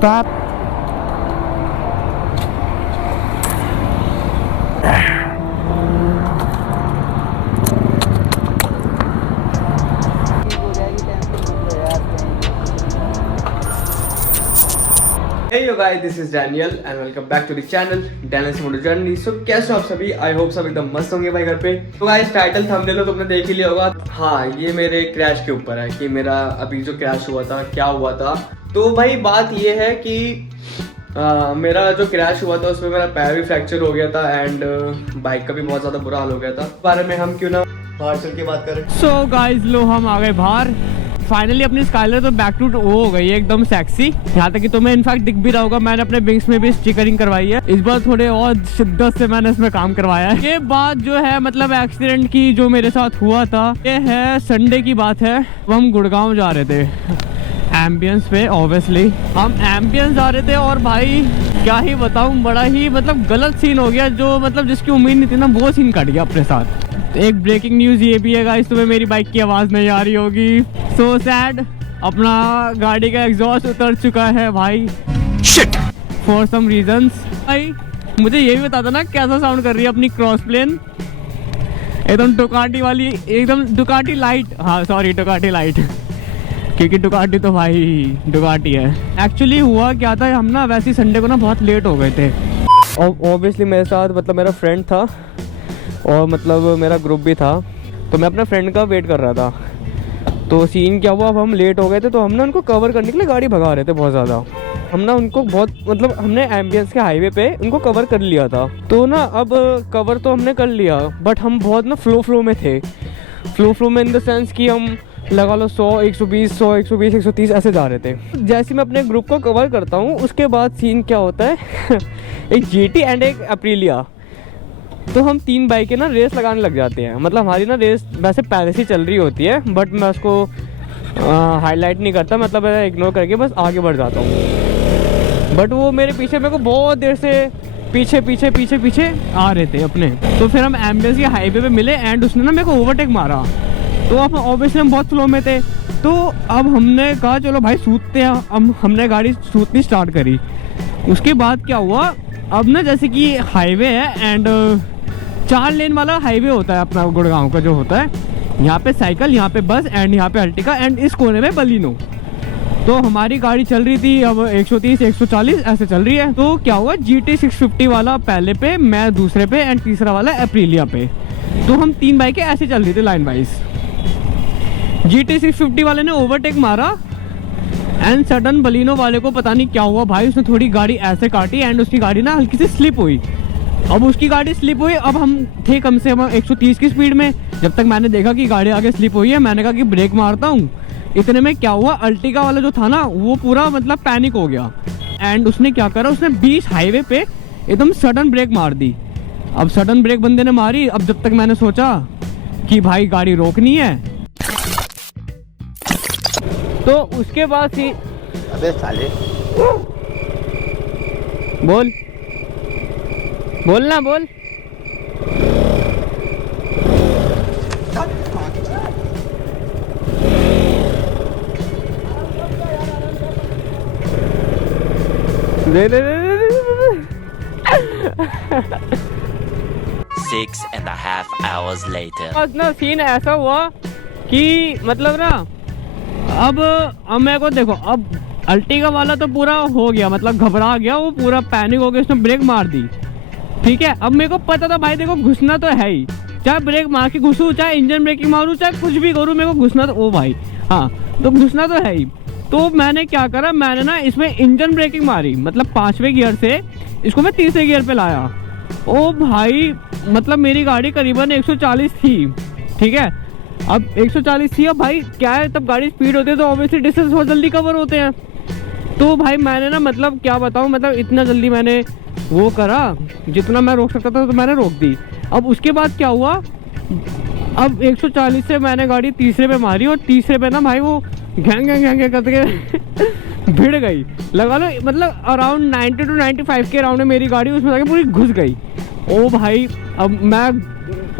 Pratap. Hey yo guys, this is Daniel and welcome back to the channel Daniel's Motor Journey। So कैसे हो आप सभी? I hope सब एकदम मस्त होंगे भाई घर पे। तो गाइस टाइटल थंबनेल तो तुमने देख ही लिया होगा। हाँ, ये मेरे क्रैश के ऊपर है कि मेरा अभी जो क्रैश हुआ था क्या हुआ था। तो भाई बात ये है कि मेरा जो क्रैश हुआ था उसमें मेरा पैर भी फ्रैक्चर हो गया था एंड बाइक का भी बहुत ज़्यादा बुरा हाल हो गया था। इस बारे में हम क्यों ना बाहर चल के बात करें। सो गाइस लो हम आ गए बाहर। फाइनली अपनी स्काइलर तो बैक टू वो हो गई है एकदम सेक्सी। यहाँ तक कि तुम्हें इनफैक्ट दिख भी रहा होगा, मैंने अपने विंग्स में भी स्टिकरिंग करवाई है। इस बार थोड़े और शिद्दत से मैंने इसमें काम करवाया है। ये बात जो है मतलब एक्सीडेंट की जो मेरे साथ हुआ था, ये है संडे की बात है। हम गुड़गांव जा रहे थे एम्बियंस पे। ऑब्वियसली हम एम्बियंस जा रहे थे और भाई क्या ही बताऊं, बड़ा ही मतलब गलत सीन हो गया। जो मतलब जिसकी उम्मीद नहीं थी ना, वो सीन कट गया अपने साथ। एक ब्रेकिंग न्यूज़ ये भी है गाइस, तुम्हें मेरी बाइक की आवाज़ नहीं आ रही होगी। सो सैड, अपना गाड़ी का एग्जॉस्ट उतर चुका है भाई, शिट, फॉर सम रीजंस। भाई मुझे ये भी बता देना कैसा साउंड कर रही है अपनी क्रॉस प्लेन। एकदम डुकाटी वाली, एकदम डुकाटी लाइट। हाँ सॉरी, डुकाटी लाइट, क्योंकि डुकाटी तो भाई डुकाटी है। एक्चुअली हुआ क्या था, हम ना वैसे संडे को ना बहुत लेट हो गए थे। ऑब्वियसली मेरे साथ मतलब मेरा फ्रेंड था और मतलब मेरा ग्रुप भी था, तो मैं अपने फ्रेंड का वेट कर रहा था। तो सीन क्या हुआ, अब हम लेट हो गए थे तो हम ना उनको कवर करने के लिए गाड़ी भगा रहे थे बहुत ज़्यादा। हम ना उनको बहुत मतलब हमने एम्बियंस के हाईवे पे उनको कवर कर लिया था। तो ना अब कवर तो हमने कर लिया, बट हम बहुत ना फ्लो में थे। फ्लो में इन द सेंस कि हम लगा लो 100 120 100 120 130 ऐसे जा रहे थे। जैसे मैं अपने ग्रुप को कवर करता हूँ उसके बाद सीन क्या होता है एक GT एंड एक एप्रिलिया। तो हम तीन बाइकें ना रेस लगाने लग जाते हैं। मतलब हमारी ना रेस वैसे पहले से चल रही होती है, बट मैं उसको हाईलाइट नहीं करता, मतलब इग्नोर करके बस आगे बढ़ जाता हूँ। बट वो मेरे पीछे, मेरे को बहुत देर से पीछे आ रहे थे अपने। तो फिर हम एम्बियंस के हाईवे पे मिले एंड उसने ना मेरे को ओवरटेक मारा। तो अब ऑब्वियसली हम बहुत स्लो में थे, तो अब हमने कहा चलो भाई सूतते हैं। अब हमने गाड़ी सूतनी स्टार्ट करी। उसके बाद क्या हुआ, अब ना जैसे कि हाईवे है एंड 4 लेन वाला हाईवे होता है अपना गुड़गांव का जो होता है। यहाँ पे साइकिल, यहाँ पे बस एंड यहाँ पे अर्टिका एंड इस कोने में बलिनो। तो हमारी गाड़ी चल रही थी अब 130 140 ऐसे चल रही है। तो क्या हुआ, GT 650 वाला पहले पे, मैं दूसरे पे एंड तीसरा वाला एप्रिलिया पे। तो हम तीन बाइकें ऐसे चल रही थी लाइन वाइज। GT 650 वाले ने ओवरटेक मारा एंड सडन बलिनो वाले को पता नहीं क्या हुआ भाई, उसने थोड़ी गाड़ी ऐसे काटी एंड उसकी गाड़ी ना हल्की सी स्लिप हुई। अब उसकी गाड़ी स्लिप हुई, अब हम थे कम से कम 130 की स्पीड में। जब तक मैंने देखा कि गाड़ी आगे स्लिप हुई है, मैंने कहा कि ब्रेक मारता हूँ। इतने में क्या हुआ, अर्टिगा वाला जो था ना वो पूरा मतलब पैनिक हो गया एंड उसने क्या करा, उसने 20 हाईवे पे एकदम सडन ब्रेक मार दी। अब सडन ब्रेक बंदे ने मारी। अब जब तक मैंने सोचा कि भाई गाड़ी रोकनी है, तो उसके बाद ही अबे साले बोल ना बोल। दे 6.5 hours later. आज ना सीन ऐसा हुआ कि मतलब ना अब मेरे को देखो, अब अर्टिगा वाला तो पूरा हो गया, मतलब घबरा गया, वो पूरा पैनिक हो गया, उसने ब्रेक मार दी। ठीक है, अब मेरे को पता था भाई देखो घुसना तो है ही, चाहे ब्रेक मार के घुसूँ, चाहे इंजन ब्रेकिंग मारूँ, चाहे कुछ भी करूँ, मेरे को घुसना तो ओ भाई हाँ, तो घुसना तो है ही। तो मैंने क्या करा, मैंने ना इसमें इंजन ब्रेकिंग मारी, मतलब 5वें गियर से इसको मैं 3रे गियर पे लाया। ओ भाई मतलब मेरी गाड़ी करीबन 140 थी। ठीक है, अब 140 थी। अब भाई क्या है, तब गाड़ी स्पीड होती है तो ऑब्वियसली डिस्टेंस बहुत जल्दी कवर होते हैं। तो भाई मैंने ना मतलब क्या बताऊँ, मतलब इतना जल्दी मैंने वो करा, जितना मैं रोक सकता था तो मैंने रोक दी। अब उसके बाद क्या हुआ, अब 140 से मैंने गाड़ी 3रे पे मारी और 3रे पे ना भाई वो घैंग करके भिड़ गई। लगा लो मतलब अराउंड 90 to 95 के राउंड में मेरी गाड़ी उसमें जाके पूरी घुस गई। ओ भाई अब मैं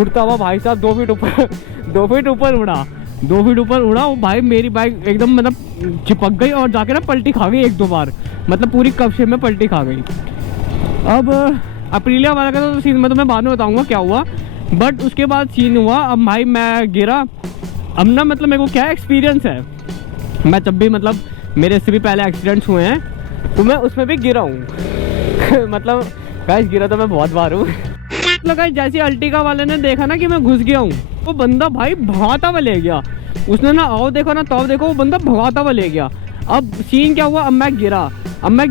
उड़ता हुआ भाई साहब 2 फीट ऊपर 2 फीट ऊपर उड़ा। 2 फीट ऊपर उड़ा। वो भाई मेरी बाइक एकदम मतलब चिपक गई और जाके ना पलटी खा गई 1-2 बार, मतलब पूरी कप शेप में पलटी खा गई। अब अप्रीलिया वाला का तो सीन मैं तुम्हें बाद में बताऊंगा क्या हुआ, बट उसके बाद सीन हुआ, अब भाई मैं गिरा। अब ना मतलब मेरे को क्या एक्सपीरियंस है, मैं जब भी मतलब मेरे से भी पहले एक्सीडेंट्स हुए हैं तो मैं उसमें भी गिरा हूँ मतलब गाइस गिरा तो मैं बहुत बार हूँ मतलब गाइस जैसे अल्टिका वाले ने देखा ना कि मैं घुस गया हूँ, वो बंदा भाई भगाता हुआ ले गया। उसने ना आओ देखो ना तब देखो, वो बंदा भगाता हुआ ले गया। अब सीन क्या हुआ, अब मैं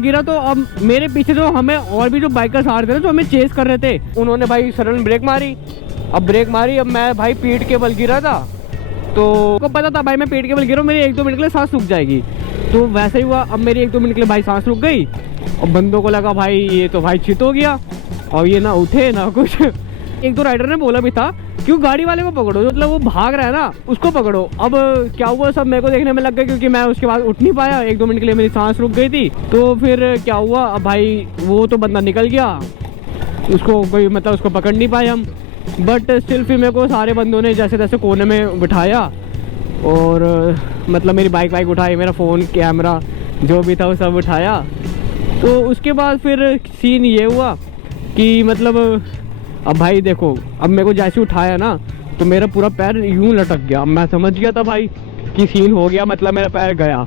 गिरा तो अब मेरे पीछे जो हमें और भी जो बाइकर्स आ रहे थे ना, जो हमें चेस कर रहे थे, उन्होंने भाई सडन ब्रेक मारी। अब मैं भाई पीठ के बल गिरा था, तो को पता था भाई मैं पीठ के बल गिरा, मेरी 1-2 मिनट के लिए सांस रुक जाएगी। तो वैसे ही हुआ, अब मेरी 1-2 मिनट के लिए भाई सांस रुक गई और बंदों को लगा भाई ये तो भाई चित हो गया और ये ना उठे ना कुछ। 1-2 राइडर ने बोला भी था क्यों गाड़ी वाले को पकड़ो, मतलब वो भाग रहा है ना उसको पकड़ो। अब क्या हुआ, सब मेरे को देखने में लग गए क्योंकि मैं उसके बाद उठ नहीं पाया, 1-2 मिनट के लिए मेरी सांस रुक गई थी। तो फिर क्या हुआ, अब भाई वो तो बंदा निकल गया, उसको कोई मतलब उसको पकड़ नहीं पाए हम, बट स्टिल फिर मेरे को सारे बंदों ने जैसे तैसे कोने में बिठाया और मतलब मेरी बाइक उठाई, मेरा फ़ोन कैमरा जो भी था वो सब उठाया। तो उसके बाद फिर सीन ये हुआ कि मतलब अब भाई देखो, अब मेरे को जैसे उठाया ना तो मेरा पूरा पैर यूं लटक गया। मैं समझ गया था भाई कि सीन हो गया, मतलब मेरा पैर गया।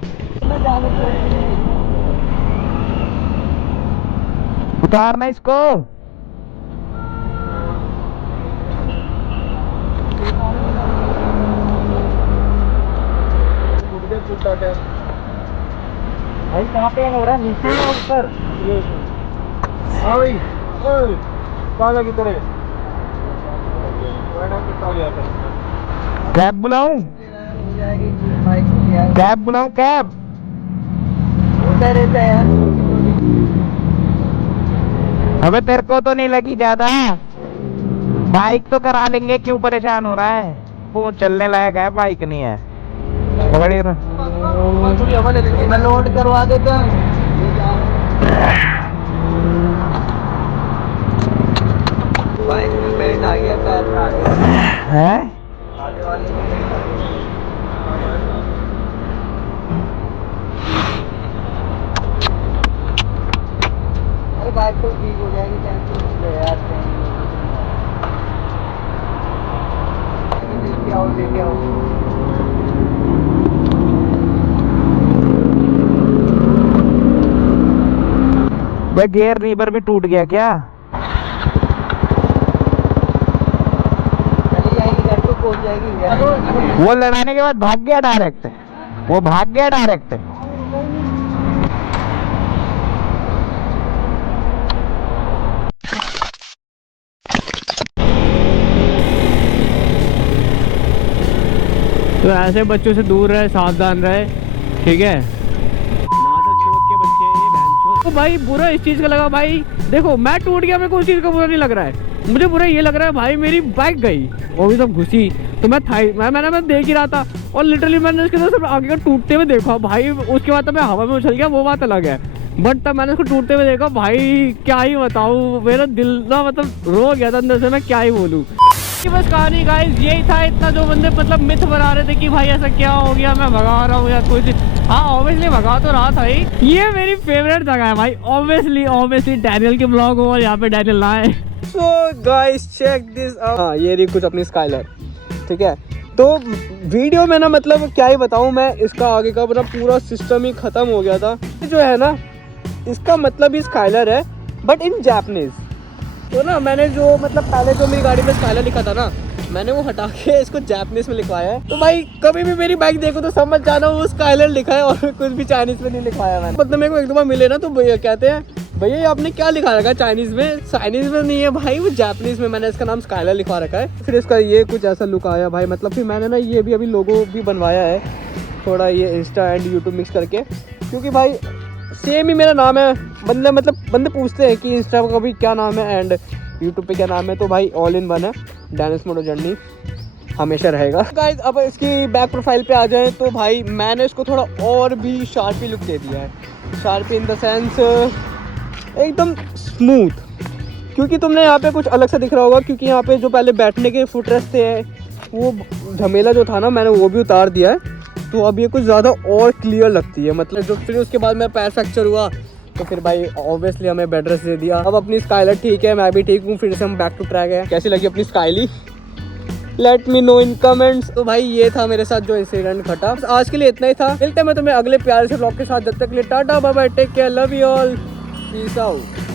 उतारना इसको, भाई कहाँ पे हो रहा है, नीचे या ऊपर? कैब बुलाऊं? कैब अबे तेरे को तो नहीं लगी ज्यादा, बाइक तो करा लेंगे, क्यों परेशान हो रहा है? वो चलने लायक है, बाइक नहीं है। मैं लोड करवा देता हूँ। बाइक में बेल्ट आ गया, पैर आ गया है। अरे बाइक तो ठीक हो जाएगी, टेंशन ले यार। लेके आओ। गियर लीवर भी टूट गया क्या? वो लड़ाने के बाद भाग गया डायरेक्ट, तो ऐसे बच्चों से दूर रहे, सावधान रहे, ठीक है? तो भाई बुरा इस चीज का लगा, भाई देखो मैं टूट गया, मेरे को उस चीज का बुरा नहीं लग रहा है, मुझे बुरा ये लग रहा है भाई मेरी बाइक गई, वो भी सब घुसी। तो मैं देख ही रहा था और लिटरली मैंने उसके साथ आगे का टूटते हुए देखा भाई। उसके बाद तो मैं हवा में उछल गया, वो बात अलग है, बट तब मैंने उसको टूटते हुए देखा भाई, क्या ही बताऊँ, मेरा दिल ना मतलब रो गया था अंदर से, मैं क्या ही बोलूँ। बस कहानी गाइस यही था, इतना जो बंदे मतलब मिथ बना रहे थे कि भाई ऐसा क्या हो गया, मैं भगा रहा हूँ या कुछ। हाँ ऑब्वियसली भगा तो रहा था ही, ये मेरी फेवरेट जगह है भाई, ऑब्वियसली डैनियल के ब्लॉग हो और यहाँ पे डैनियल ना है। So guys check this out, हाँ ये रही कुछ अपनी स्काइलर, ठीक है? तो वीडियो में ना मतलब क्या ही बताऊँ मैं, इसका आगे का अपना पूरा सिस्टम ही खत्म हो गया था। जो है ना इसका मतलब ही स्काइलर है बट इन जापानीज। तो ना मैंने जो मतलब पहले जो मेरी गाड़ी में स्काइलर लिखा था ना, मैंने वो हटा के इसको जापानीज में लिखवाया है। तो भाई कभी भी मेरी बाइक देखो तो समझ जाना वो स्काइलर लिखा है और कुछ भी चाइनीज में नहीं लिखवाया मैंने। मतलब मेरे को 1-2 बार मिले ना तो भैया कहते हैं भैया ये आपने क्या लिखा रखा है चाइनीज में नहीं है भाई, वो जापानीज में मैंने इसका नाम स्काइलर लिखवा रखा है। फिर इसका ये कुछ ऐसा लुक आया भाई, मतलब फिर मैंने ना ये भी अभी लोगो भी बनवाया है थोड़ा, ये इंस्टा एंड यूट्यूब मिक्स करके, क्योंकि भाई सेम ही मेरा नाम है। बंदे पूछते हैं कि इंस्टा का भी क्या नाम है एंड यूट्यूब पे क्या नाम है, तो भाई ऑल इन वन है, डैनियल मोटो जर्नी हमेशा रहेगा। गाइस अब इसकी बैक प्रोफाइल पे आ जाए तो भाई मैंने इसको थोड़ा और भी शार्पी लुक दे दिया है, शार्पी इन द सेंस एकदम स्मूथ, क्योंकि तुमने यहाँ पे कुछ अलग सा दिख रहा होगा, क्योंकि यहाँ पे जो पहले बैठने के फुट रेस्ट थे वो झमेला जो था ना मैंने वो भी उतार दिया है। तो अब ये कुछ ज़्यादा और क्लियर लगती है। मतलब जो फिर उसके बाद मेरा पैर फ्रैक्चर हुआ तो फिर भाई ऑब्वियसली हमें बेड रेस्ट दे दिया। अब अपनी स्काइलर ठीक है, मैं भी ठीक हूँ, फिर से हम बैक टू ट्रैक है। कैसी लगी अपनी स्काइली? Let me know in comments. तो भाई ये था मेरे साथ जो इंसिडेंट घटा। आज के लिए इतना ही था, मिलते हैं मैं तुम्हें अगले प्यारे से ब्लॉग के साथ। जब तक के लिए tata bye bye, take care, love you all, peace out.